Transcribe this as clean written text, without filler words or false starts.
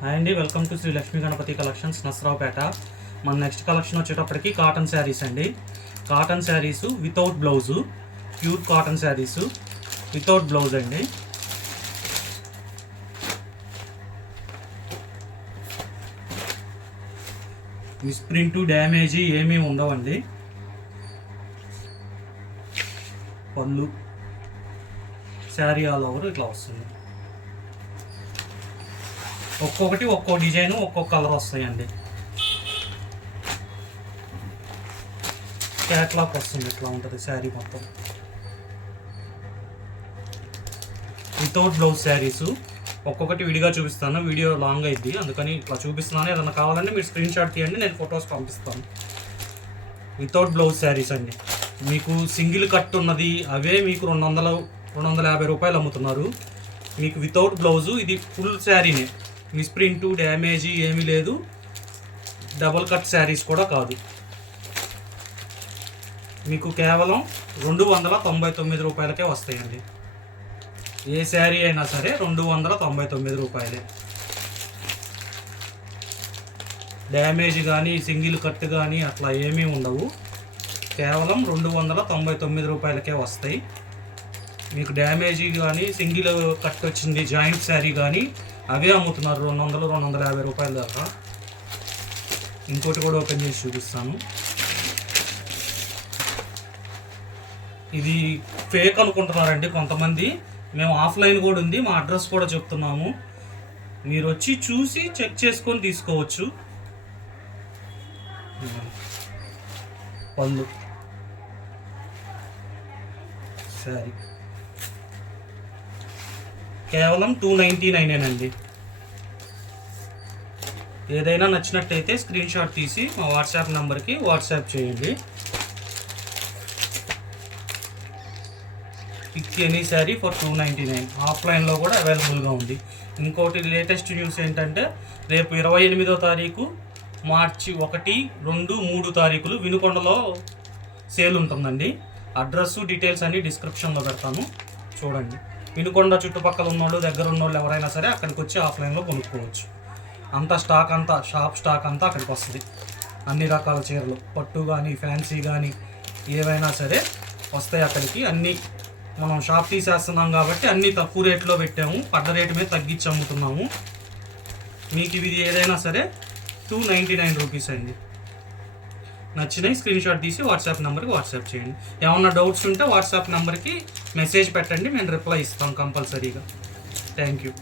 Hi అండి, welcome to Sri Lakshmi Ganapathi collections, Narasaraopet. మన next collection వచ్చేటప్పటికి కాటన్ శారీస్ అండి. Cotton sarees without blouse, pure cotton sarees without blouse అండి. Misprint damage ఏమీ ఉండవండి. పళ్ళు శారీ ఆల్ ఓవర్ ఇట్లా వస్తుంది. ఒక్కొక్కటి ఒక్కో డిజైన్ ఒక్కొక్క కలర్ వస్తాయండి. క్యాట్లాగ్ వస్తుంది, ఇట్లా ఉంటుంది శారీ మొత్తం. వితౌట్ బ్లౌజ్ శారీస్ ఒక్కొక్కటి విడిగా చూపిస్తాను, వీడియో లాంగ్ అయింది అందుకని ఇట్లా చూపిస్తున్నాను. ఏదన్నా కావాలంటే మీరు స్క్రీన్ షాట్ తీయండి, నేను ఫొటోస్ పంపిస్తాను. వితౌట్ బ్లౌజ్ శారీస్ అండి. మీకు సింగిల్ కట్ ఉన్నది అవే మీకు 250 రూపాయలు అమ్ముతున్నారు. మీకు వితౌట్ బ్లౌజు ఇది ఫుల్ శారీనే, మిస్ప్రింట్ డ్యామేజీ ఏమీ లేదు. డబుల్ కట్ శారీస్ కూడా కాదు. మీకు కేవలం 299 రూపాయలకే వస్తాయండి. ఏ శారీ అయినా సరే 299 రూపాయలే. డ్యామేజ్ కానీ సింగిల్ కట్ కానీ అట్లా ఏమీ ఉండవు. కేవలం 299 రూపాయలకే వస్తాయి. మీకు డ్యామేజ్ కానీ సింగిల్ కట్ వచ్చింది జాయింట్ శారీ కానీ అవే అమ్ముతున్నారు 200-250 రూపాయల దాకా. ఇంకోటి కూడా ఓపెన్ చేసి చూపిస్తాను. ఇది ఫేక్ అనుకుంటున్నారండి కొంతమంది. మేము ఆఫ్లైన్ కూడా ఉంది, మా అడ్రస్ కూడా చెప్తున్నాము. మీరు వచ్చి చూసి చెక్ చేసుకొని తీసుకోవచ్చు. పళ్ళు సరే కేవలం 299 అండి. ఏదైనా నచ్చినట్టయితే స్క్రీన్ షాట్ తీసి మా వాట్సాప్ నెంబర్కి వాట్సాప్ చేయండి. Pick any saree for 299. ఆఫ్లైన్లో కూడా అవైలబుల్గా ఉంది. ఇంకోటి లేటెస్ట్ న్యూస్ ఏంటంటే రేపు 28వ తారీఖు మార్చి 1, 2, 3 తారీఖులు వినుకొండలో సేల్ ఉంటుందండి. అడ్రస్ డీటెయిల్స్ అన్నీ డిస్క్రిప్షన్లో పెడతాను, చూడండి. వినుకొండ చుట్టుపక్కల ఉన్నోళ్ళు, దగ్గర ఉన్నోళ్ళు ఎవరైనా సరే అక్కడికి వచ్చి ఆఫ్లైన్లో కొనుక్కోవచ్చు. షాప్ స్టాక్ అంతా అక్కడికి వస్తుంది. అన్ని రకాల చీరలు, పట్టు కానీ ఫ్యాన్సీ కానీ ఏవైనా సరే వస్తాయి అక్కడికి. అన్నీ మనం షాప్ తీసేస్తున్నాం కాబట్టి అన్నీ తక్కువ రేట్లో పెట్టాము, పడ్డ రేటు మీద తగ్గించి అమ్ముతున్నాము. మీకు ఇది ఏదైనా సరే 299 రూపీస్ అండి. నచ్చినాయి స్క్రీన్ షాట్ తీసి వాట్సాప్ నెంబర్కి వాట్సాప్ చేయండి. ఏమన్నా డౌట్స్ ఉంటే వాట్సాప్ నెంబర్కి మెసేజ్ పెట్టండి, మేము రిప్లై ఇస్తాం కంపల్సరీగా. Thank you.